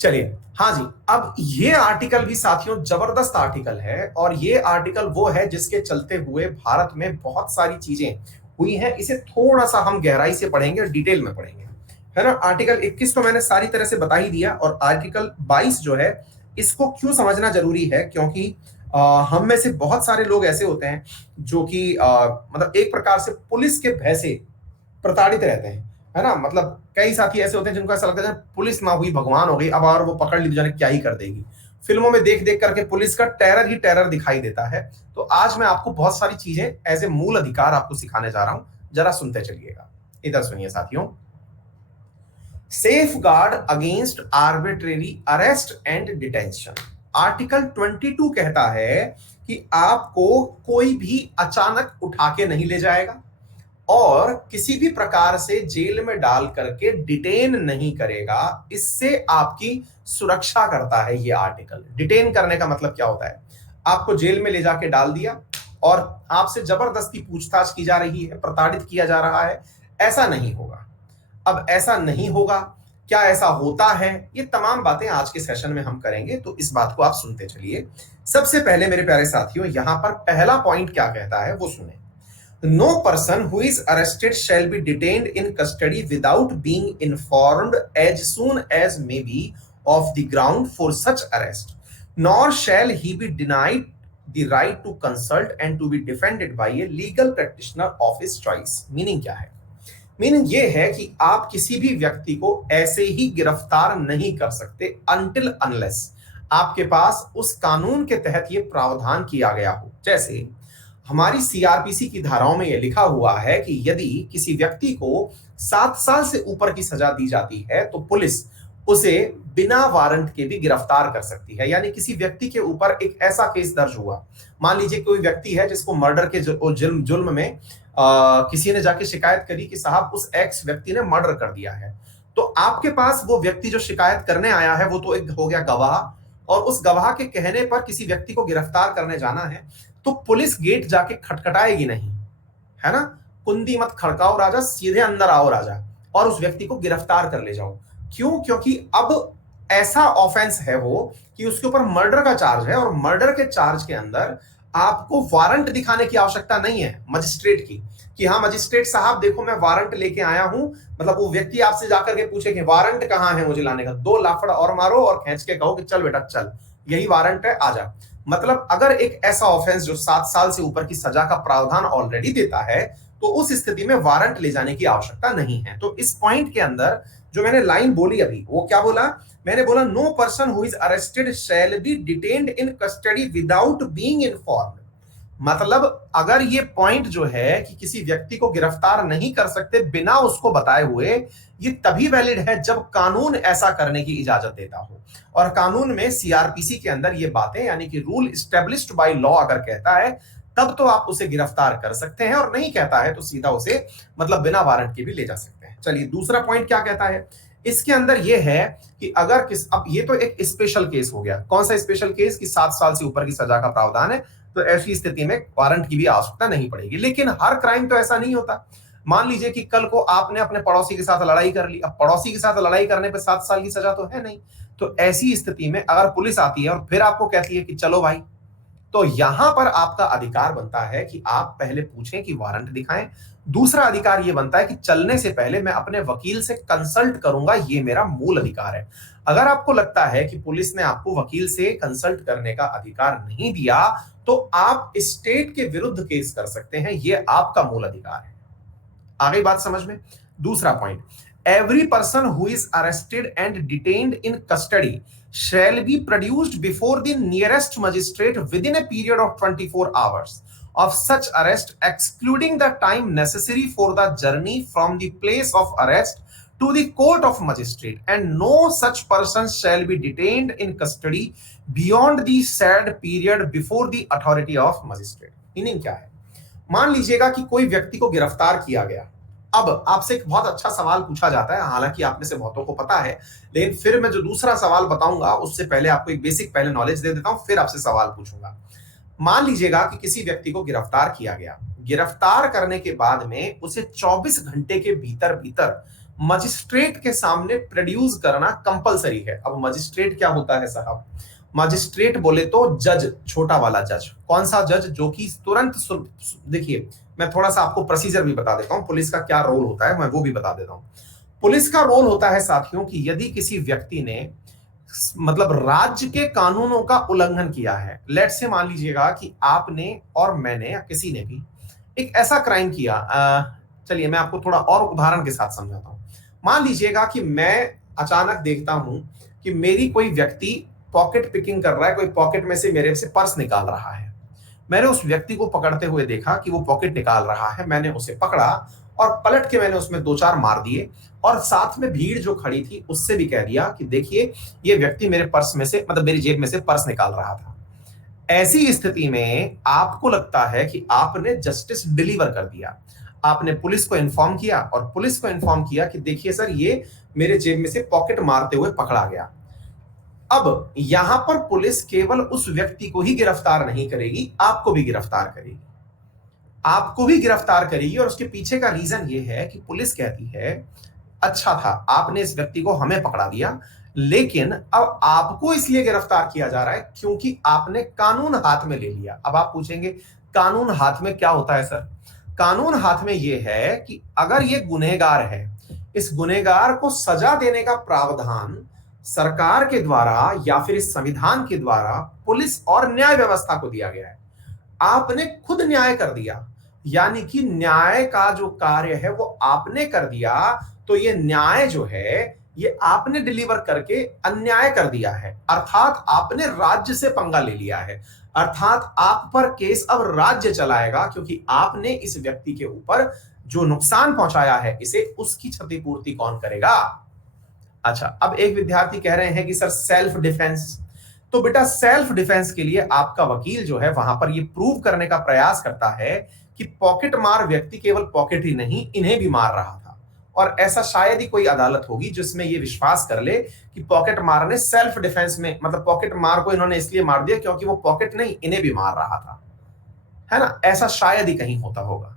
चलिए, हाँ जी, अब ये आर्टिकल भी साथियों जबरदस्त आर्टिकल है, और ये आर्टिकल वो है जिसके चलते हुए भारत में बहुत सारी चीजें हुई हैं। इसे थोड़ा सा हम गहराई से पढ़ेंगे और डिटेल में पढ़ेंगे, है ना? आर्टिकल 21 तो मैंने सारी तरह से बता ही दिया, और आर्टिकल 22 जो है इसको क्यों समझना जरूरी है, क्योंकि हम में से बहुत सारे लोग ऐसे होते हैं जो कि मतलब एक प्रकार से पुलिस के भय से प्रताड़ित रहते हैं, है ना? मतलब कई साथी ऐसे होते हैं जिनको ऐसा लगता है पुलिस ना हुई भगवान हो गई, अब और वो पकड़ ली जाने क्या ही कर देगी। फिल्मों में देख देख करके पुलिस का टेरर ही टेरर दिखाई देता है। तो आज मैं आपको बहुत सारी चीजें एज ए मूल अधिकार आपको सिखाने जा रहा हूं, जरा सुनते चलिएगा। इधर सुनिए साथियों। Safe guard against arbitrary arrest and detention. Article 22 कहता है कि आपको कोई भी अचानक उठा के नहीं ले जाएगा और किसी भी प्रकार से जेल में डाल करके डिटेन नहीं करेगा। इससे आपकी सुरक्षा करता है ये आर्टिकल। डिटेन करने का मतलब क्या होता है? आपको जेल में ले जाके डाल दिया और आपसे जबरदस्ती पूछताछ की जा रही है, प्रताड़ित किया जा रहा है, ऐसा नहीं होगा। अब ऐसा नहीं होगा, क्या ऐसा होता है, ये तमाम बातें आज के सेशन में हम करेंगे, तो इस बात को आप सुनते चलिए। सबसे पहले मेरे प्यारे साथियों, यहां पर पहला पॉइंट क्या कहता है वो सुने। No person who is arrested shall be detained in custody without being informed as soon as may be of the ground for such arrest, nor shall he be denied the right to consult and to be defended by a legal practitioner of his choice। Meaning क्या है? Meaning ये है कि आप किसी भी व्यक्ति को ऐसे ही गिरफ्तार नहीं कर सकते until unless आपके पास उस कानून के तहत ये प्रावधान किया गया हो। जैसे हमारी सीआरपीसी की धाराओं में यह लिखा हुआ है कि यदि किसी व्यक्ति को 7 साल से ऊपर की सजा दी जाती है तो पुलिस उसे बिना वारंट के भी गिरफ्तार कर सकती है। यानी किसी व्यक्ति के ऊपर एक ऐसा केस दर्ज हुआ, मान लीजिए कोई व्यक्ति है जिसको मर्डर के जुल्म में किसी ने जाके शिकायत करी कि साहब उस एक्स व्यक्ति ने मर्डर कर दिया है, तो आपके पास वो व्यक्ति जो शिकायत करने आया है वो तो एक हो गया गवाह, और उस गवाह के कहने पर किसी व्यक्ति को गिरफ्तार करने जाना है तो पुलिस गेट जाके खटखटाएगी नहीं, है ना? कुंदी मत खड़काओ राजा, सीधे अंदर आओ राजा और उस व्यक्ति को गिरफ्तार कर ले जाओ। क्यों? क्योंकि अब ऐसा ऑफेंस है वो कि उसके ऊपर मर्डर का चार्ज है, और मर्डर के चार्ज के अंदर आपको वारंट दिखाने की आवश्यकता नहीं है मजिस्ट्रेट की, कि हाँ मजिस्ट्रेट साहब देखो मैं वारंट लेके आया हूं। मतलब वो व्यक्ति आपसे जाकर के पूछे कि वारंट कहां है मुझे लाने का, 2 लाफड़ और मारो और खींच के कहो कि चल बेटा चल, यही वारंट है, आजा। मतलब अगर एक ऐसा ऑफेंस जो 7 साल से ऊपर की सजा का प्रावधान ऑलरेडी देता है तो उस स्थिति में वारंट ले जाने की आवश्यकता नहीं है। तो इस पॉइंट के अंदर जो मैंने लाइन बोली अभी, वो क्या बोला? मैंने बोला no person who is arrested shall be detained in custody without being informed. मतलब अगर ये पॉइंट जो है कि किसी व्यक्ति को गिरफ्तार नहीं कर सकते बिना उसको बताए हुए, ये तभी वैलिड है जब कानून ऐसा करने की इजाजत देता हो। और कानून में सीआरपीसी के अंदर ये बातें, यानी कि रूल एस्टेब्लिश्ड बाय लॉ अगर कहता है तब तो आप उसे गिरफ्तार कर सकते हैं, और नहीं कहता है तो सीधा उसे मतलब बिना वारंट के भी ले जा सकते हैं। चलिए दूसरा पॉइंट क्या कहता है इसके अंदर? ये है कि अगर अब ये तो एक स्पेशल केस हो गया। कौन सा स्पेशल केस? कि 7 साल से ऊपर की सजा का प्रावधान है, तो ऐसी स्थिति में वारंट की भी आवश्यकता नहीं पड़ेगी। लेकिन हर क्राइम तो ऐसा नहीं होता। मान लीजिए कि कल को आपने अपने पड़ोसी के साथ लड़ाई कर ली। अब पड़ोसी के साथ लड़ाई करने पर 7 साल की सजा तो है नहीं। तो ऐसी स्थिति में अगर पुलिस आती है और फिर आपको कहती है कि चलो भाई, तो यहां पर आपका अधिकार बनता है कि आप पहले पूछें कि वारंट दिखाएं। दूसरा अधिकार यह बनता है कि चलने से पहले मैं अपने वकील से कंसल्ट करूंगा, यह मेरा मूल अधिकार है। अगर आपको लगता है कि पुलिस ने आपको वकील से कंसल्ट करने का अधिकार नहीं दिया, तो आप स्टेट के विरुद्ध केस कर सकते हैं, यह आपका मूल अधिकार है। आ गई बात समझ में? दूसरा point, every person who is arrested and detained in custody shall be produced before the nearest magistrate within a period of 24 hours of such arrest, excluding the time necessary for the journey from the place of arrest to the court of magistrate, and no such person shall be detained in custody beyond the said period before the authority of magistrate। Meaning क्या है? मान लीजिएगा कि कोई व्यक्ति को गिरफ्तार किया गया। अब आपसे एक बहुत अच्छा सवाल पूछा जाता है, हालांकि आप में से बहुतों को पता है, लेकिन फिर मैं जो दूसरा सवाल बताऊंगा उससे पहले आपको एक बेसिक पहले नॉलेज दे देता हूं, फिर आपसे सवाल पूछूंगा। मान लीजिएगा कि किसी व्यक्ति को गिरफ्तार किया गया। गिरफ्तार करने के बाद में उसे 24 घंटे के भीतर भीतर मजिस्ट्रेट के सामने प्रोड्यूस करना कंपलसरी है। अब मजिस्ट्रेट क्या होता है साहब? मजिस्ट्रेट बोले तो जज, छोटा वाला जज। कौन सा जज? जो कि तुरंत, देखिए मैं थोड़ा सा आपको प्रोसीजर भी बता देता हूं, पुलिस का क्या रोल होता है मैं वो भी बता देता हूं। पुलिस का रोल होता है साथियों कि यदि किसी व्यक्ति ने मतलब राज्य के कानूनों का उल्लंघन किया है, लेट से मान लीजिएगा कि आपने और मैंने या किसी ने भी एक ऐसा क्राइम किया। चलिए मैं आपको थोड़ा और उदाहरण के साथ समझाता हूं। मान लीजिएगा कि मैं अचानक देखता हूं कि मेरी कोई व्यक्ति पॉकेट पिकिंग कर रहा है, कोई पॉकेट में से मेरे से पर्स निकाल रहा है। मैंने उस व्यक्ति को पकड़ते हुए देखा कि वो पॉकेट निकाल रहा है, मैंने उसे पकड़ा और पलट के मैंने उसमें 2-4 मार दिए, और साथ में भीड़ जो खड़ी थी उससे भी कह दिया कि देखिए ये व्यक्ति मेरे पर्स में से, मतलब मेरी जेब में से पर्स निकाल रहा था। ऐसी स्थिति में आपको लगता है कि आपने जस्टिस डिलीवर कर दिया। आपने पुलिस को इन्फॉर्म किया और पुलिस को इन्फॉर्म किया कि देखिए सर ये मेरे जेब में से पॉकेट मारते हुए पकड़ा गया। अब यहां पर पुलिस केवल उस व्यक्ति को ही गिरफ्तार नहीं करेगी, आपको भी गिरफ्तार करेगी। आपको भी गिरफ्तार करेगी, और उसके पीछे का रीजन ये है कि पुलिस कहती है अच्छा था आपने इस व्यक्ति को हमें पकड़ा दिया, लेकिन अब आपको इसलिए गिरफ्तार किया जा रहा है क्योंकि आपने कानून हाथ में ले लिया। अब आप पूछेंगे कानून हाथ में क्या होता है सर? कानून हाथ में यह है कि अगर ये गुनहगार है, इस गुनहगार को सजा देने का प्रावधान सरकार के द्वारा या फिर इस संविधान के द्वारा पुलिस और न्याय व्यवस्था को दिया गया है। आपने खुद न्याय कर दिया, यानी कि न्याय का जो कार्य है वो आपने कर दिया, तो ये न्याय जो है ये आपने डिलीवर करके अन्याय कर दिया है, अर्थात आपने राज्य से पंगा ले लिया है, अर्थात आप पर केस अब राज्य चलाएगा, क्योंकि आपने इस व्यक्ति के ऊपर जो नुकसान पहुंचाया है इसे उसकी क्षतिपूर्ति कौन करेगा? अच्छा, अब एक विद्यार्थी कह रहे हैं कि सर सेल्फ डिफेंस, तो बेटा सेल्फ डिफेंस के लिए आपका वकील जो है वहां पर ये प्रूव करने का प्रयास करता है कि पॉकेट मार व्यक्ति केवल पॉकेट ही नहीं इन्हें भी मार रहा था, और ऐसा शायद ही कोई अदालत होगी जिसमें ये विश्वास कर ले कि पॉकेट मार ने सेल्फ डिफेंस में, मतलब पॉकेट मार को इन्होंने इसलिए मार दिया क्योंकि वो पॉकेट नहीं इन्हें भी मार रहा था, है ना? ऐसा शायद ही कहीं होता होगा।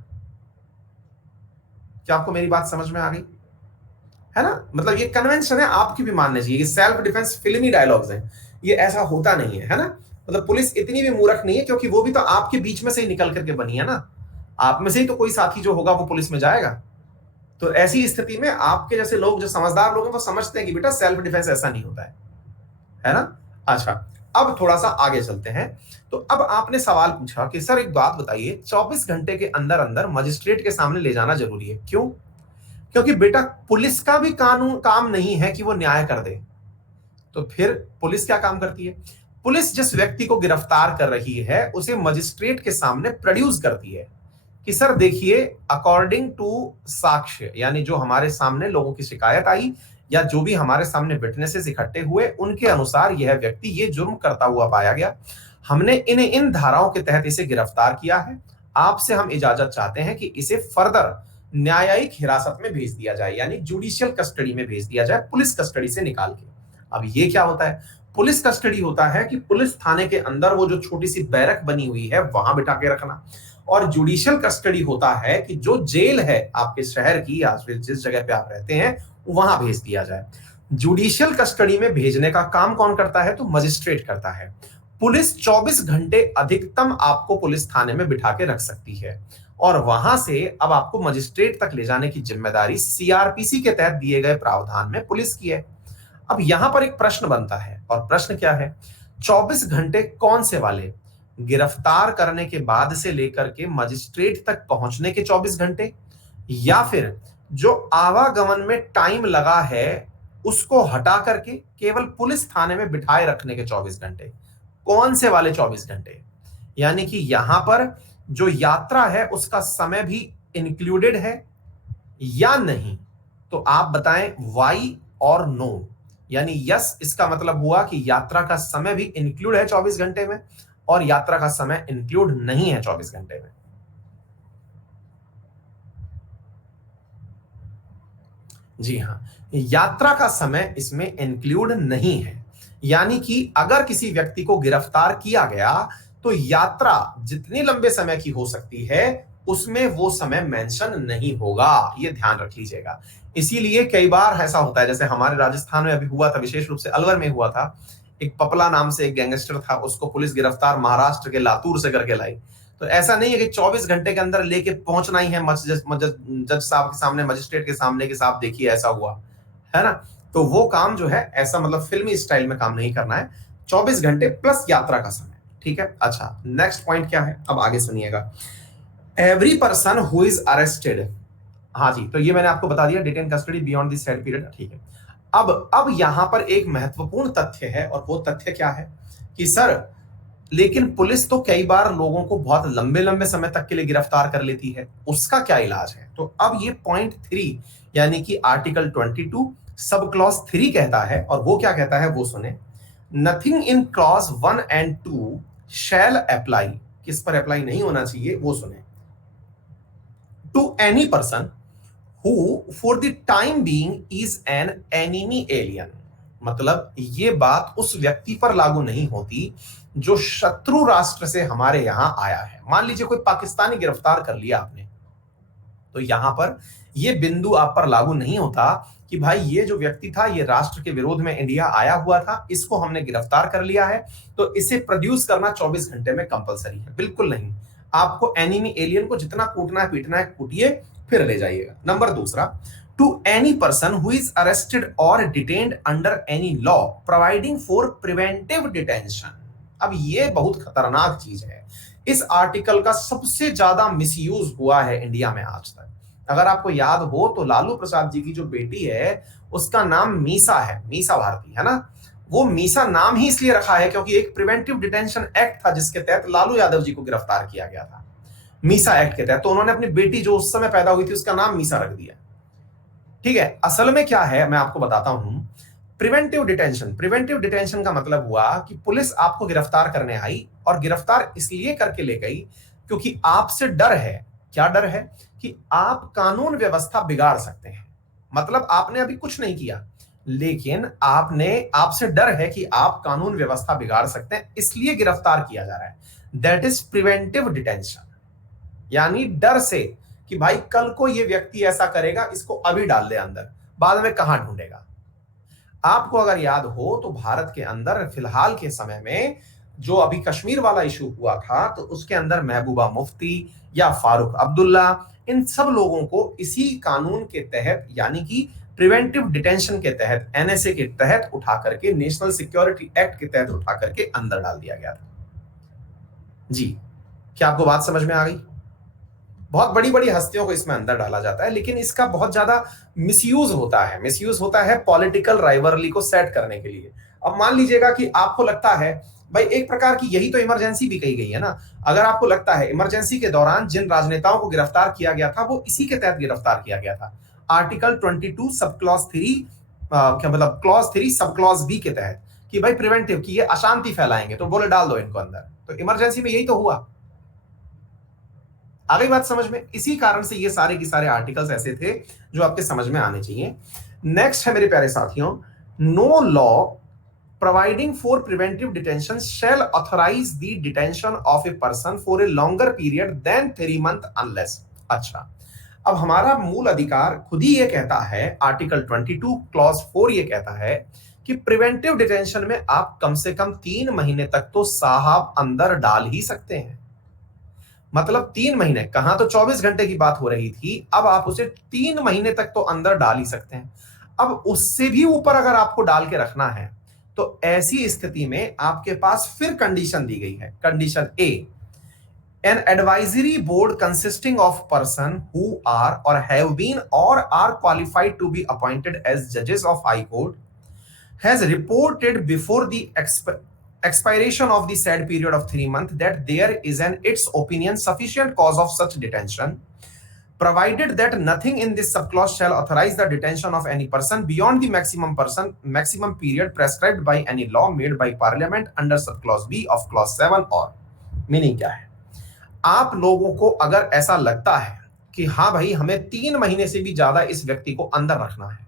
क्या आपको मेरी बात समझ में आ गई? है ना? मतलब ये कन्वेंशन है, आपकी भी मानना चाहिए कि सेल्फ डिफेंस फिल्मी डायलॉग्स हैं, ये ऐसा होता नहीं है ना? मतलब पुलिस इतनी भी मूर्ख नहीं है, क्योंकि वो भी तो आपके बीच में से ही निकल करके बनी है ना। आप में से ही तो कोई साथी जो होगा वो पुलिस में जाएगा। तो ऐसी स्थिति में आपके जैसे लोग, जो समझदार लोग हैं, वो समझते हैं कि बेटा सेल्फ डिफेंस ऐसा नहीं होता है ना? अच्छा, अब थोड़ा सा आगे चलते हैं। तो अब आपने सवाल पूछा कि सर एक बात बताइए, 24 घंटे के अंदर अंदर मजिस्ट्रेट के सामने ले जाना जरूरी है, क्यों? क्योंकि बेटा पुलिस का भी कानून काम नहीं है कि वो न्याय कर दे। तो फिर पुलिस क्या काम करती है? पुलिस जिस व्यक्ति को गिरफ्तार कर रही है उसे मजिस्ट्रेट के सामने प्रोड्यूस करती है कि सर देखिए, अकॉर्डिंग टू साक्ष्य, यानी जो हमारे सामने लोगों की शिकायत आई या जो भी हमारे सामने विटनेसेस इकट्ठे हुए, उनके अनुसार यह व्यक्ति ये जुर्म करता हुआ पाया गया। हमने इन धाराओं के तहत इसे गिरफ्तार किया है। आपसे हम इजाजत चाहते हैं कि इसे फर्दर न्यायिक हिरासत में भेज दिया जाए, यानी जुडिशियल कस्टडी में भेज दिया जाए, पुलिस कस्टडी से निकाल के। अब ये क्या होता है? पुलिस कस्टडी होता है कि पुलिस थाने के अंदर वो जो छोटी सी बैरक बनी हुई है वहां बिठा के रखना। और जुडिशियल कस्टडी होता है कि जो जेल है आपके शहर की या फिर जिस जगह पे आप रहते हैं वहां भेज दिया जाए। जुडिशियल कस्टडी में भेजने का काम कौन करता है? तो मजिस्ट्रेट करता है। पुलिस 24 घंटे अधिकतम आपको पुलिस थाने में बिठा के रख सकती है और वहां से अब आपको मजिस्ट्रेट तक ले जाने की जिम्मेदारी सीआरपीसी के तहत दिए गए प्रावधान में पुलिस की है। अब यहां पर एक प्रश्न बनता है, और प्रश्न क्या है? 24 घंटे कौन से वाले? गिरफ्तार करने के बाद से लेकर के मजिस्ट्रेट तक पहुंचने के 24 घंटे, या फिर जो आवागमन में टाइम लगा है उसको हटा करके केवल पुलिस थाने में बिठाए रखने के 24 घंटे? कौन से वाले 24 घंटे? यानी कि यहां पर जो यात्रा है उसका समय भी इंक्लूडेड है या नहीं? तो आप बताएं वाई और नो। यानी यस इसका मतलब हुआ कि यात्रा का समय भी इंक्लूड है 24 घंटे में, और यात्रा का समय इंक्लूड नहीं है 24 घंटे में। जी हां, यात्रा का समय इसमें इंक्लूड नहीं है। यानी कि अगर किसी व्यक्ति को गिरफ्तार किया गया तो यात्रा जितनी लंबे समय की हो सकती है उसमें वो समय मेंशन नहीं होगा, ये ध्यान रख लीजिएगा। इसीलिए कई बार ऐसा होता है, जैसे हमारे राजस्थान में अभी हुआ था, विशेष रूप से अलवर में हुआ था। एक पपला नाम से एक गैंगस्टर था, उसको पुलिस गिरफ्तार महाराष्ट्र के लातूर से करके लाई। तो ऐसा नहीं है कि 24 घंटे के अंदर लेके पहुंचना ही है जज साहब के सामने, मजिस्ट्रेट के सामने कि साहब देखिए ऐसा हुआ है ना। तो वो काम जो है ऐसा मतलब फिल्मी स्टाइल में काम नहीं करना है। 24 घंटे प्लस यात्रा का समय, ठीक है। अच्छा, नेक्स्ट पॉइंट क्या है, अब आगे सुनिएगा। Every person who is arrested, हाँ जी, तो ये मैंने आपको बता दिया, detain custody beyond this said period, ठीक है। अब यहां पर एक महत्वपूर्ण तथ्य है, और वो तथ्य क्या है कि सर लेकिन पुलिस तो कई बार लोगों को बहुत लंबे लंबे समय तक के लिए गिरफ्तार कर लेती है, उसका क्या इलाज है? तो अब ये पॉइंट 3 यानी कि आर्टिकल 22 सब क्लॉज 3 कहता है, और वो क्या कहता है वो सुने। Nothing in clause 1 and 2 shall apply, किस पर अप्लाई नहीं होना चाहिए वो सुने। To any person who for the time being is an enemy alien, मतलब ये बात उस व्यक्ति पर लागू नहीं होती जो शत्रु राष्ट्र से हमारे यहां आया है। मान लीजिए कोई पाकिस्तानी गिरफ्तार कर लिया आपने, तो यहां पर ये बिंदु आप पर लागू नहीं होता कि भाई ये जो व्यक्ति था ये राष्ट्र के विरोध में इंडिया आया हुआ था, इसको हमने गिरफ्तार कर लिया है तो इसे प्रोड्यूस करना 24 घंटे में कंपलसरी है। बिल्कुल नहीं, आपको एनिमी एलियन को जितना कूटना है पीटना है कूटिए, फिर ले जाइएगा। नंबर दूसरा, to any person who is arrested और detained under any law providing for preventive detention. अब ये बहुत खतरनाक चीज है, इस आर्टिकल का सबसे ज्यादा मिसयूज हुआ है इंडिया में आज तक। अगर आपको याद हो तो लालू प्रसाद जी की जो बेटी है उसका नाम मीसा है, मीसा भारती है ना। वो मीसा नाम ही इसलिए रखा है क्योंकि एक प्रिवेंटिव डिटेंशन एक्ट था जिसके तहत लालू यादव जी को गिरफ्तार किया गया था, मीसा एक्ट के तहत। तो उन्होंने अपनी बेटी जो उस समय पैदा हुई थी उसका नाम मीसा रख दिया, ठीक है। असल में क्या है मैं आपको बताता हूं। प्रिवेंटिव डिटेंशन का मतलब हुआ कि पुलिस आपको गिरफ्तार करने आई, और गिरफ्तार इसलिए करके ले गई क्योंकि आपसे डर है। क्या डर है? कि आप कानून व्यवस्था बिगाड़ सकते हैं। मतलब आपने अभी कुछ नहीं किया, लेकिन आपसे डर है कि आप कानून व्यवस्था बिगाड़ सकते हैं, इसलिए गिरफ्तार किया जा रहा है। दैट इज प्रिवेंटिव डिटेंशन, यानी डर से कि भाई कल को ये व्यक्ति ऐसा करेगा, इसको अभी डाल दे अंदर, बाद में कहां ढूंढेगा। आपको अगर याद हो तो भारत के अंदर फिलहाल के समय में जो अभी कश्मीर वाला इशू हुआ था, तो उसके अंदर महबूबा मुफ्ती या फारूक अब्दुल्ला, इन सब लोगों को इसी कानून के तहत यानी कि प्रिवेंटिव डिटेंशन के तहत, एनएसए के तहत उठा करके, नेशनल सिक्योरिटी एक्ट के तहत उठा करके अंदर डाल दिया गया था। जी, क्या आपको बात समझ में आ गई? बहुत बड़ी बड़ी हस्तियों को इसमें अंदर डाला जाता है, लेकिन इसका बहुत ज्यादा मिसयूज होता है। मिसयूज होता है पॉलिटिकल राइवलरी को सेट करने के लिए। अब मान लीजिएगा कि आपको लगता है भाई, एक प्रकार की यही तो इमरजेंसी भी कही गई है ना। अगर आपको लगता है इमरजेंसी के दौरान जिन राजनेताओं को गिरफ्तार किया गया था वो इसी के तहत गिरफ्तार किया गया था, आर्टिकल 22 सब क्लॉज 3, क्या मतलब क्लॉज 3 सब क्लॉज बी के तहत, कि भाई प्रिवेंटिव की ये अशांति फैलाएंगे तो बोले डाल दो इनको अंदर। तो इमरजेंसी में यही तो हुआ। आ गई बात समझ में? इसी कारण से ये सारे के सारे आर्टिकल्स ऐसे थे जो आपके समझ में आने चाहिए। नेक्स्ट है मेरे प्यारे साथियों, no law providing for preventive detention shall authorize the detention of a person for a longer period than 3 months unless। अच्छा, अब हमारा मूल अधिकार खुद ही ये कहता है, आर्टिकल 22 क्लॉज 4 ये कहता है कि प्रिवेंटिव डिटेंशन में आप कम से कम 3 महीने तक तो साहब अंदर डाल ही सकते हैं। मतलब 3 महीने कहां, तो 24 घंटे की बात हो रही थी, अब आप उसे 3 महीने तक तो अंदर डाल ही सकते हैं। अब उससे भी ऊपर अगर आपको डाल के रखना है तो ऐसी स्थिति में आपके पास फिर कंडीशन दी गई है। Condition a, an advisory board consisting of person who are or have been or are qualified to be appointed as जजेस of high court has reported before the expiration of the said period of 3 months that there is an its opinion sufficient cause of such detention, provided that nothing in this subclause shall authorize the detention of any person beyond the maximum period prescribed by any law made by parliament under subclause B of clause 7 or। Meaning क्या है? आप लोगों को अगर ऐसा लगता है कि हाँ भाई हमें 3 महीने से भी ज्यादा इस व्यक्ति को अंदर रखना है,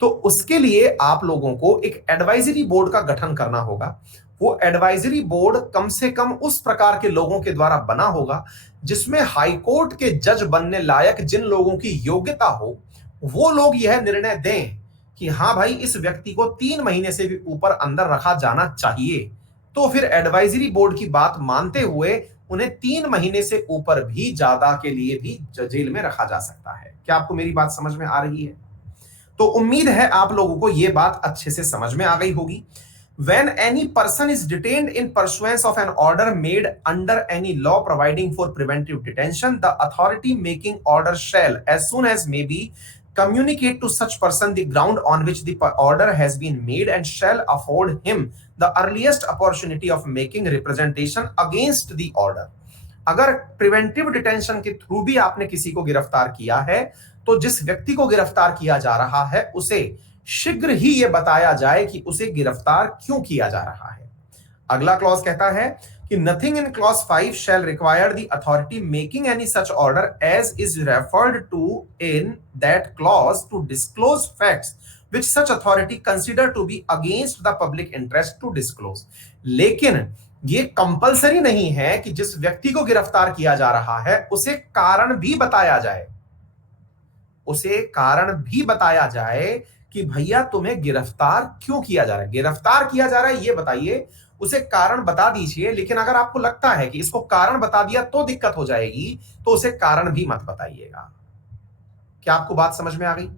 तो उसके लिए आप लोगों को एक एडवाइजरी बोर्ड का गठन करना होगा। वो एडवाइजरी बोर्ड कम से कम उस प्रकार के लोगों के द्वारा बना होगा जिसमें हाई कोर्ट के जज बनने लायक जिन लोगों की योग्यता हो, वो लोग यह निर्णय दें कि हाँ भाई इस व्यक्ति को 3 महीने से भी ऊपर अंदर रखा जाना चाहिए। तो फिर एडवाइजरी बोर्ड की बात मानते हुए उन्हें 3 महीने से ऊपर भी ज्यादा के लिए भी जेल में रखा जा सकता है। क्या आपको मेरी बात समझ में आ रही है? तो उम्मीद है आप लोगों को यह बात अच्छे से समझ में आ गई होगी। When any person is detained in pursuance of an order made under any law providing for preventive detention, the authority making order shall, as soon as may be, communicate to such person the ground on which the order has been made and shall afford him the earliest opportunity of making representation against the order। अगर preventive detention के through भी आपने किसी को गिरफ्तार किया है तो जिस व्यक्ति को गिरफ्तार किया जा रहा है उसे शीघ्र ही यह बताया जाए कि उसे गिरफ्तार क्यों किया जा रहा है। अगला क्लॉज कहता है कि nothing in clause 5 shall require the authority making any such order as is referred to in that clause to disclose facts which such authority consider to be against the public interest to disclose. लेकिन ये compulsory नहीं है कि जिस व्यक्ति को गिरफ्तार किया जा रहा है उसे कारण भी बताया जाए, उसे कारण भी बताया जाए कि भैया तुम्हें गिरफ्तार क्यों किया जा रहा है। गिरफ्तार किया जा रहा है ये बताइए, उसे कारण बता दीजिए। लेकिन अगर आपको लगता है कि इसको कारण बता दिया तो दिक्कत हो जाएगी तो उसे कारण भी मत बताइएगा। क्या आपको बात समझ में आ गई?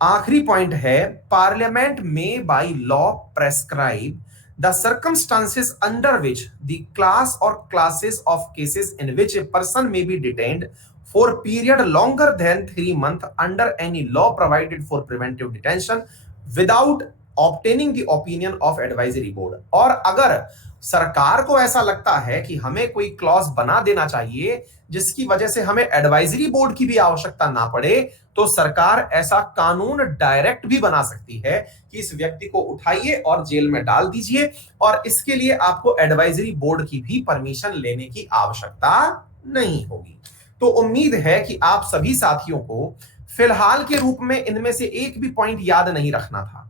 आखिरी पॉइंट है, पार्लियामेंट में by law prescribe the circumstances under which the class or classes of cases in which a person may be detained for a period longer than 3 months under any law provided for preventive detention without obtaining the opinion of advisory board। और अगर सरकार को ऐसा लगता है कि हमें कोई क्लॉज बना देना चाहिए जिसकी वजह से हमें एडवाइजरी बोर्ड की भी आवश्यकता ना पड़े, तो सरकार ऐसा कानून डायरेक्ट भी बना सकती है कि इस व्यक्ति को उठाइए और जेल में डाल दीजिए, और इसके लिए आपको एडवाइजरी बोर्ड की भी परमिशन लेने की आवश्यकता नहीं होगी। तो उम्मीद है कि आप सभी साथियों को फिलहाल के रूप में इनमें से एक भी पॉइंट याद नहीं रखना था।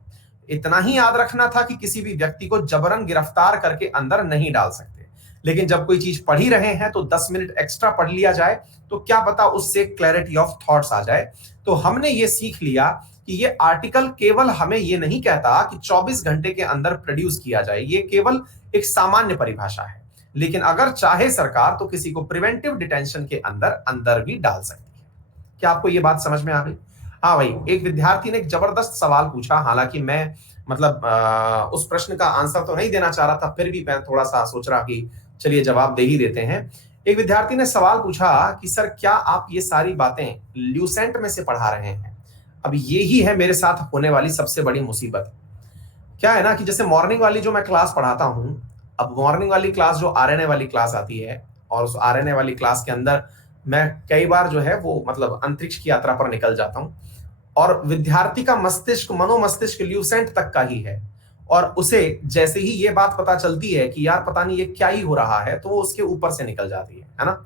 इतना ही याद रखना था कि किसी भी व्यक्ति को जबरन गिरफ्तार करके अंदर नहीं डाल सकते। लेकिन जब कोई चीज पढ़ ही रहे हैं तो 10 मिनट एक्स्ट्रा पढ़ लिया जाए तो क्या पता उससे क्लैरिटी ऑफ थॉट्स आ जाए। तो हमने ये सीख लिया कि ये आर्टिकल केवल हमें ये नहीं कहता कि 24 घंटे के अंदर प्रोड्यूस किया जाए, ये केवल एक सामान्य परिभाषा है। लेकिन अगर चाहे सरकार तो किसी को प्रिवेंटिव डिटेंशन के अंदर भी डाल सकती है। क्या आपको ये बात समझ में आ गई? हाँ भाई, एक विद्यार्थी ने एक जबरदस्त सवाल पूछा, हालांकि मैं मतलब उस प्रश्न का आंसर तो नहीं देना चाह रहा था, फिर भी मैं थोड़ा सा सोच रहा कि चलिए जवाब दे ही देते हैं। एक विद्यार्थी ने सवाल पूछा कि सर क्या आप ये सारी बातें ल्यूसेंट में से पढ़ा रहे हैं? अब ये ही है मेरे साथ होने वाली सबसे बड़ी मुसीबत। क्या है ना कि जैसे मॉर्निंग वाली जो मैं क्लास पढ़ाता हूँ, अब मॉर्निंग वाली क्लास जो आरएनए वाली क्लास आती है, और उस आरएनए वाली क्लास के अंदर मैं कई बार जो है वो मतलब अंतरिक्ष की यात्रा पर निकल जाता हूँ, और विद्यार्थी का मस्तिष्क मनोमस्तिष्क ल्यूसेंट तक का ही है, और उसे जैसे ही ये बात पता चलती है कि यार पता नहीं ये क्या ही हो रहा है, तो वो उसके ऊपर से निकल जाती है ना।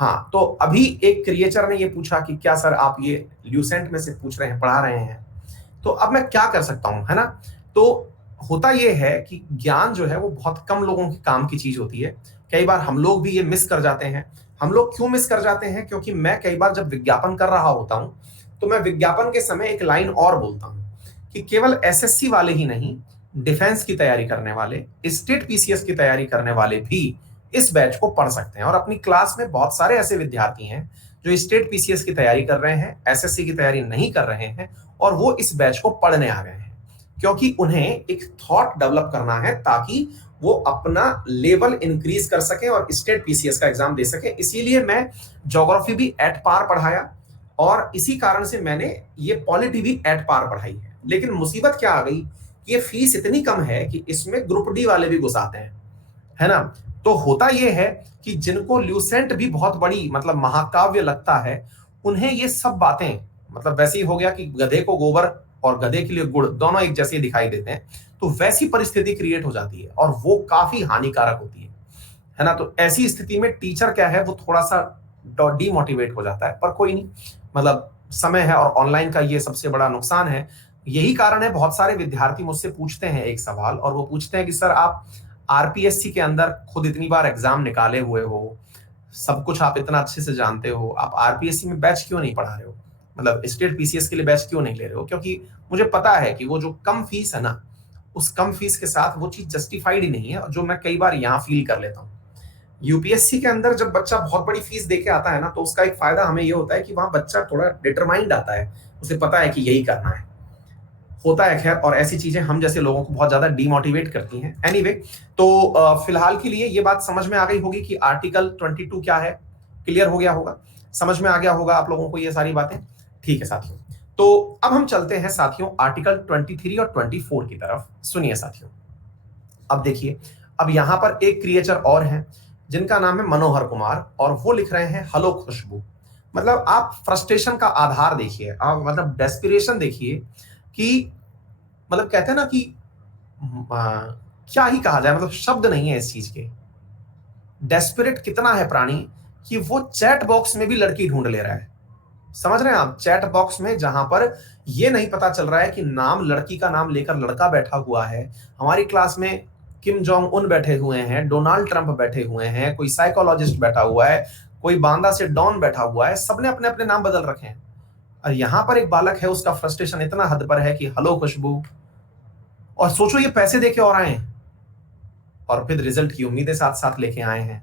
हाँ, तो अभी एक क्रिएचर ने ये पूछा कि क्या सर आप ये ल्यूसेंट में से पूछ रहे हैं, पढ़ा रहे हैं, तो अब मैं क्या कर सकता हूं, है ना। तो होता यह है कि ज्ञान जो है वो बहुत कम लोगों के काम की चीज होती है। कई बार हम लोग भी ये मिस कर जाते हैं। हम लोग क्यों मिस कर जाते हैं? क्योंकि मैं कई बार जब विज्ञापन कर रहा होता हूं, तो मैं विज्ञापन के समय एक लाइन और बोलता हूं कि केवल एसएससी वाले ही नहीं, डिफेंस की तैयारी करने वाले, स्टेट पीसीएस की तैयारी करने वाले भी इस बैच को पढ़ सकते हैं। और अपनी क्लास में बहुत सारे ऐसे विद्यार्थी हैं जो स्टेट पीसीएस की तैयारी कर रहे हैं, एसएससी की तैयारी नहीं कर रहे हैं, और वो इस बैच को पढ़ने आ गए हैं, क्योंकि उन्हें एक थॉट डेवलप करना है ताकि वो अपना लेवल इंक्रीज कर सकें और स्टेट पीसीएस का एग्जाम दे सकें। इसीलिए मैं ज्योग्राफी भी एट पार पढ़ाया, और इसी कारण से मैंने ये पॉलिटी भी एट पार पढ़ाई है। लेकिन मुसीबत क्या आ गई, ये फीस इतनी कम है कि इसमें ग्रुप डी वाले भी घुस आते हैं, है ना। तो होता यह है कि जिनको ल्यूसेंट भी बहुत बड़ी मतलब महाकाव्य लगता है, उन्हें ये सब बातें मतलब वैसे ही हो गया कि गधे को गोबर और गधे के लिए गुड़ दोनों एक जैसे दिखाई देते हैं, तो वैसी परिस्थिति क्रिएट हो जाती है, और वो काफी हानिकारक होती है ना। तो ऐसी स्थिति में टीचर क्या है, वो थोड़ा सा डीमोटिवेट हो जाता है, पर कोई नहीं, मतलब समय है, और ऑनलाइन का ये सबसे बड़ा नुकसान है। यही कारण है बहुत सारे विद्यार्थी मुझसे पूछते हैं एक सवाल, और वो पूछते हैं कि सर आप आरपीएससी के अंदर खुद इतनी बार एग्जाम निकाले हुए हो, सब कुछ आप इतना अच्छे से जानते हो, आप आरपीएससी में बैच क्यों नहीं पढ़ा रहे हो, मतलब स्टेट पीसीएस के लिए बैच क्यों नहीं ले रहे हो? क्योंकि मुझे पता है कि वो जो कम फीस है ना, उस कम फीस के साथ वो चीज जस्टिफाइड ही नहीं है, जो मैं कई बार यहाँ फील कर लेता हूँ। यूपीएससी के अंदर जब बच्चा बहुत बड़ी फीस देके आता है ना, तो उसका एक फायदा हमें ये होता है कि वहां बच्चा थोड़ा डिटरमाइंड आता है, उसे पता है कि यही करना है, होता है। खैर, और ऐसी चीजें हम जैसे लोगों को बहुत ज्यादा डीमोटिवेट करती हैं। एनीवे, तो फिलहाल के लिए ये बात समझ में आ गई होगी कि आर्टिकल 22 क्या है, क्लियर हो गया होगा, समझ में आ गया होगा आप लोगों को ये सारी बातें। ठीक है साथियों, तो अब हम चलते हैं साथियों आर्टिकल 23 और 24 की तरफ। सुनिए साथियों, अब देखिए, अब यहां पर एक क्रिएचर और हैं जिनका नाम है मनोहर कुमार, और वो लिख रहे हैं हेलो खुशबू। मतलब आप फ्रस्ट्रेशन का आधार देखिए, आप मतलब डेस्पिरेशन देखिए, कि मतलब कहते हैं ना कि क्या ही कहा जाए, मतलब शब्द नहीं है इस चीज के। डेस्परेट कितना है प्राणी कि वो चैट बॉक्स में भी लड़की ढूंढ ले रहा है। समझ रहे हैं आप? चैट बॉक्स में जहां पर ये नहीं पता चल रहा है कि नाम लड़की का नाम लेकर लड़का बैठा हुआ है। हमारी क्लास में किम जोंग उन बैठे हुए हैं, डोनाल्ड ट्रंप बैठे हुए हैं, कोई साइकोलॉजिस्ट बैठा हुआ है, कोई बांदा से डॉन बैठा हुआ है, सबने अपने अपने नाम बदल रखे हैं। और यहां पर एक बालक है, उसका फ्रस्ट्रेशन इतना हद पर है कि हेलो खुशबू, और सोचो ये पैसे देके और आए हैं, और फिर रिजल्ट की उम्मीदें साथ साथ लेके आए हैं।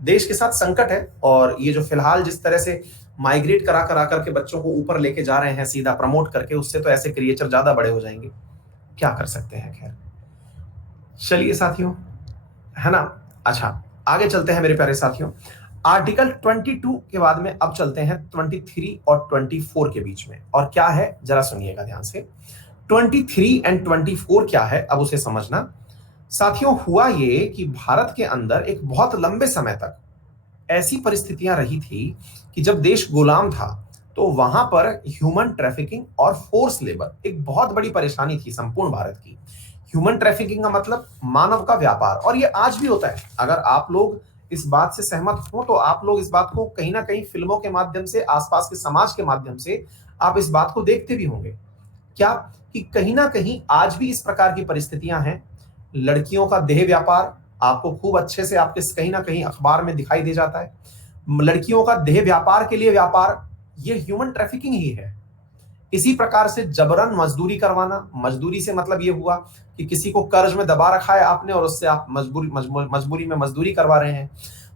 देश के साथ संकट है, और ये जो फिलहाल जिस तरह से माइग्रेट करा करा करके बच्चों को ऊपर लेके जा रहे हैं सीधा प्रमोट करके, उससे तो ऐसे क्रिएचर ज्यादा बड़े हो जाएंगे, क्या कर सकते हैं। खैर चलिए साथियों, है ना। अच्छा, आगे चलते हैं मेरे प्यारे साथियों। आर्टिकल 22 के बाद में अब चलते हैं 23 और 24 के बीच में, और क्या है जरा सुनिएगा ध्यान से। 23 एंड 24 क्या है, अब उसे समझना साथियों। हुआ ये कि भारत के अंदर एक बहुत लंबे समय तक ऐसी परिस्थितियां रही थी कि जब देश गुलाम था, तो वहां पर ह्यूमन ट्रैफिकिंग और फोर्स लेबर एक बहुत बड़ी परेशानी थी संपूर्ण भारत की। ह्यूमन ट्रैफिकिंग का मतलब मानव का व्यापार, और ये आज भी होता है। अगर आप लोग इस बात से सहमत हो, तो आप लोग इस बात को कहीं ना कहीं फिल्मों के माध्यम से, आसपास के समाज के माध्यम से आप इस बात को देखते भी होंगे, क्या कि कहीं ना कहीं आज भी इस प्रकार की परिस्थितियां हैं। लड़कियों का देह व्यापार आपको खूब अच्छे से आपके कहीं ना कहीं अखबार में दिखाई दे जाता है। लड़कियों का देह व्यापार के लिए व्यापार, ये ह्यूमन ट्रैफिकिंग ही है। इसी प्रकार से जबरन मजदूरी करवाना, मजदूरी से मतलब ये हुआ कि किसी को कर्ज में दबा रखा है आपने, और उससे आप मजबूरी में मजदूरी करवा रहे हैं।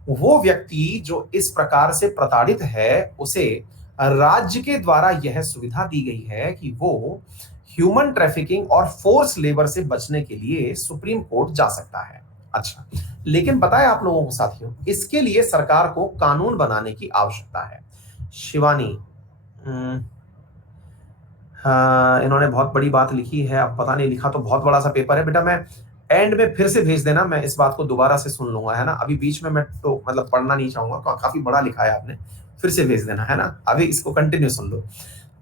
वो व्यक्ति जो इस प्रकार से प्रताड़ित है, उसे राज्य के द्वारा यह सुविधा दी गई है कि वो ह्यूमन ट्रैफिकिंग और फोर्स लेबर से बचने के लिए सुप्रीम कोर्ट जा सकता है। अच्छा, लेकिन बताएं आप लोगों को साथियों, इसके लिए सरकार को कानून बनाने की आवश्यकता है। शिवानी, हाँ, इन्होंने बहुत बड़ी बात लिखी है। अब पता नहीं, लिखा तो बहुत बड़ा सा पेपर है बेटा। मैं एंड में फिर से भेज देना, मैं इस बात को दोबारा से सुन लूंगा, है ना। अभी बीच में मैं तो मतलब पढ़ना नहीं चाहूंगा, काफी बड़ा लिखा है आपने। फिर से भेज देना, है ना। अभी इसको कंटिन्यू सुन लो।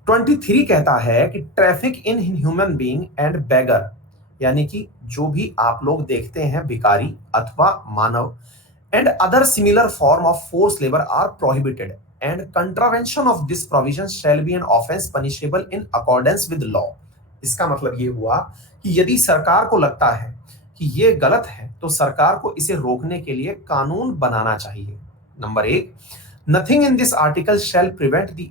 23 कहता है कि traffic in human being and beggar, यानी कि जो भी आप लोग देखते हैं भिखारी अथवा मानव, and other similar form of forced labor are prohibited, and contravention of this provision shall be an offense punishable in accordance with law। इसका मतलब ये हुआ कि यदि सरकार को लगता है कि ये गलत है तो सरकार को इसे रोकने के लिए कानून बनाना चाहिए। Number 1, nothing in this article shall prevent the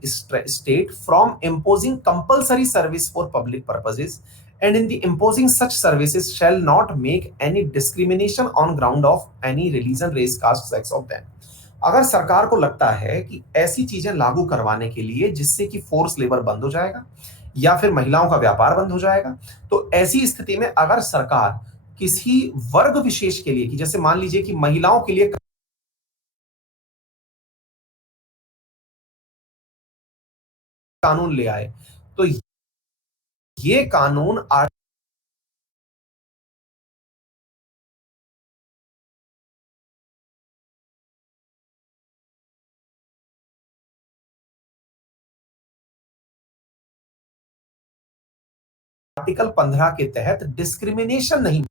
state from imposing compulsory service for public purposes, and in the imposing such services shall not make any discrimination on ground of any religion, race, caste, sex of them। अगर सरकार को लगता है कि ऐसी चीजें लागू करवाने के लिए जिससे कि फोर्स लेबर बंद हो जाएगा या फिर महिलाओं का व्यापार बंद हो जाएगा, तो ऐसी स्थिति में अगर सरकार किसी वर्ग विशेष के लिए, कि जैसे मान लीजिए कि महिलाओं के लिए कानून ले आए, तो ये कानून आर्टिकल 15 के तहत डिस्क्रिमिनेशन नहीं